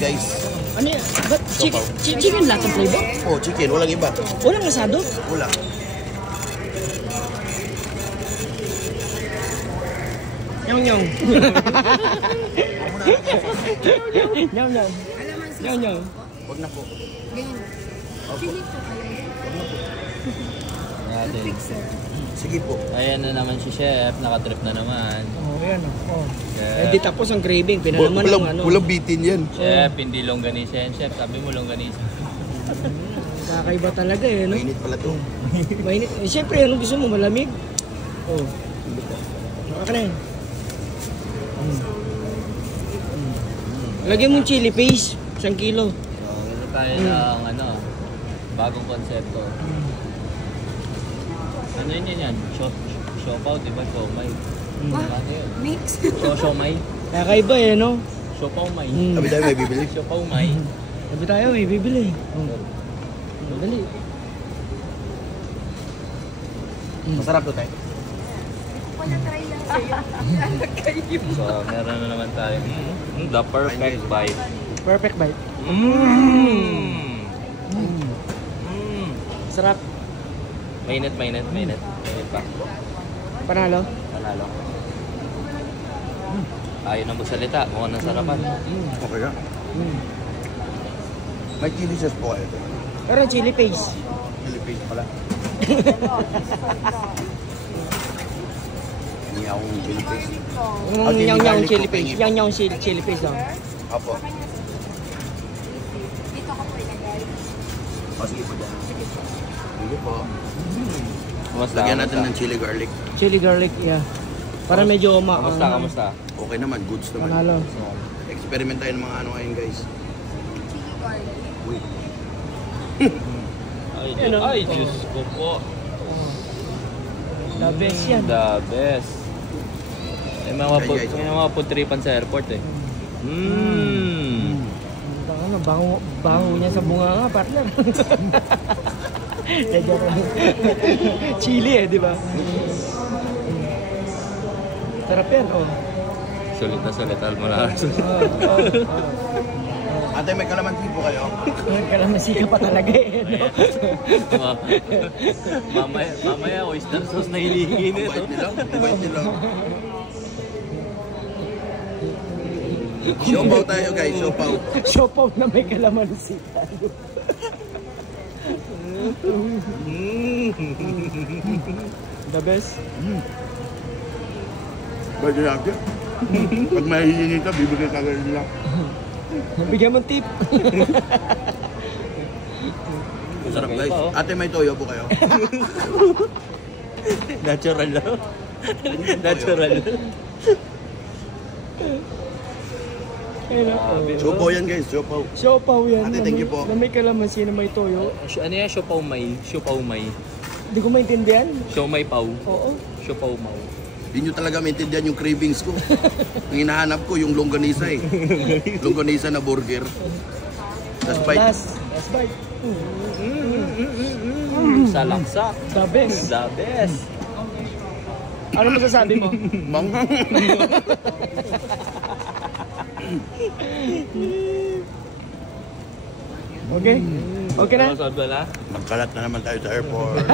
Guys. Ano yan? Ba't chicken lahat ang flavor? Oh, chicken. Walang iba. Walang asado? Wala. Nyong. Nyong. Wag na po. Natin. Sige po. Ayan na naman si Chef, nakatrip na naman. Oh, yan oh. Hindi tapos ang craving, pinalaman ng ano. Walang bitin yan. Chef, hindi longganisa yan, Chef. Sabi mo longganisa. Kakaiba talaga eh, no? Mainit pala to. Mainit. Eh, siyempre, anong gusto mo? Malamig? Oh. Baka na yun. Lagyan mong chili paste, 1 kilo. Ito tayo ng bagong konsepto. Ano yun yan? Siopaw, di ba? Siomay. Ano yun? Mix. Siomay. Kakaiba eh, no? Siopaw may. Sabi tayo may bibili. Siopaw may. Sabi tayo, may bibili. Dali. Masarap to tayo. Wala try lang sa'yo. So, meron na naman tayo. The perfect bite. Perfect bite. Sarap. Mainit pa. Panalo? Panalo. Ayaw na magsalita. Mukhang nasarapan. Okay na. May chili sauce po kayo. Pero chili paste. Chili paste pala. Hindi akong chili paste. Yung chili paste. Yung chili paste lang. Apo. Dito ko po ilagay. Sige po dyan. Sige po. Kamusta? Lagyan natin ng chili garlic. Chili garlic, yeah. Para medyo Kamusta? Okay naman, goods naman. Panalo. Experiment tayo ng mga ano ngayon guys. Chili garlic. Wait. Ay, Diyos ko po. The best yan. The best. May mga putripan sa airport eh. Bango niya sa bunga nga, partner. Chili eh, di ba? Sarap yan, oh. Sulit mo na. Ate, may kalamansi po kayo. Kalamansi ka pa talaga eh, no? Mamaya oyster sauce na hilingin ito. Bait nila. Siopaw tayo guys, siopaw. Siopaw na may kalamansi tayo. The best. Pwede natin. Pag mahihingi ka, bibigay ka agad nila. Bigyan mo tip. Masarap guys. Ate, may toyo po kayo. Natural lang. Natural. Siopaw yan guys, siopaw. Siopaw yan. Ate, thank you po. Na may kalamansi na may toyo. Ano yan? Siopaw may. Hindi ko maintindihan. Siomay paw. Oo. Siopaw mau. Hindi nyo talaga maintindihan yung cravings ko. Ang hinahanap ko yung longganisa eh. Longganisa na burger. Last bite. Last bite. Sa laksa. The best. The best. Ano masasabi mo? Okay? Okay na? Ano sabi na? Magkalat na naman tayo sa airport.